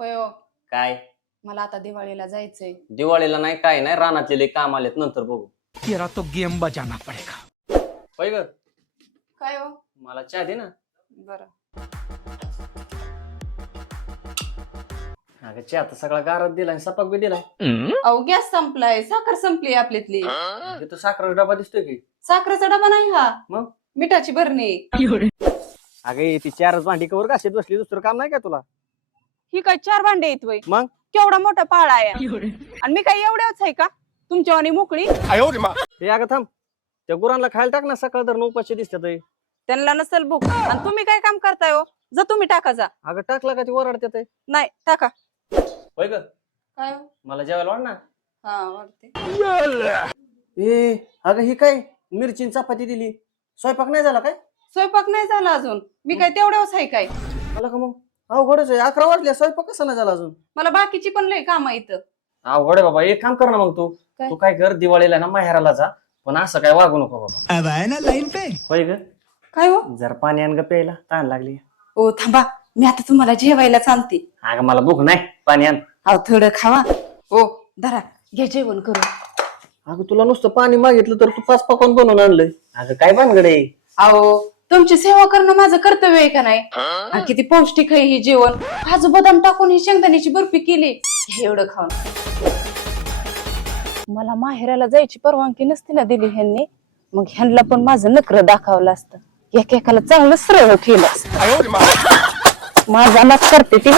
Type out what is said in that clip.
होय हो. काय मला आता दिवाळीला जायचंय. दिवाळीला नाही काय नाही रानातले लय काम आलेत नंतर बघू. तेरा तो गेम बजाना पडेगा. होय ग काय हो? मला चहा दे ना. बरं. अगं चहा तर सगळा गारात दिलाय सपाक बी दिलाय. अहो गॅस संपलाय, साखर संपली आपल्यातली. तो साखर डबा दिसतोय की. साखरेचा डबा नाही हा, मग मिठाची भरणी. अगे ती चारच भांडी कवर घासत बसली दुसरं काम नाही का तुला. ही काय 4 भांडे आहेत वय? मग केवढा मोठा पाळा आहे आणि मी काय एवढ्याच आहे का तुमच्या आणि मोकळी? हे अगं थांब त्या गुरांना खायला टाक ना सकाळ तर 9 दिसतात. त्यांना नसेल भूक आणि तुम्ही काय काम करताय हो? जा तुम्ही टाका जा. अगं टाकला का ती ओरडतात. नाही टाका. होय ग काय हो? मला जेवायला वाढ ना. हा वाटते. ए अगं ही काय मिरची चपाती दिली स्वयंपाक नाही झाला काय. स्वयंपाक नाही झाला अजून. मी काय तेवढ्याच आहे काय? मला का मग अवघडच आहे 11 वाजले स्वयंपाक कसा नाही झाला अजून. मला बाकीची पण लय काम इथं. अवघड आहे बाबा एक काम कर ना मग तू काय कर दिवाळीला ना माहेराला जा पण असं काय वागू नको बाबा. अब आए ना लाइन पे. होय ग काय हो? जरा पाणी आण ग प्यायला तहान लागली. ओ थांबा, मी आता तुम्हाला जेवायला सांगते. अगं मला भूक नाही पाणी आण. अहो थोडं खावा. ओ धरा घ्या जेवण करू. अगं तुला नुसतं पाणी मागितलं तर तू 5 पकवान बनवून आणलंय. अगं काय भानगड आहे. अहो तुमची सेवा करणं माझं कर्तव्य आहे का नाही? आणि किती पौष्टिक आहे हे जेवण. काजू बदाम टाकून ही शेंगदाण्याची बर्फी केली. हे एवढं खाऊन मला माहेराला जायची परवानगी नसती ना दिली ह्यांनी, मग ह्यांना पण माझं नखरं दाखवलं असतं. एकेकाला चांगलं सरळ केलं असतं. माझा नाच करते ती.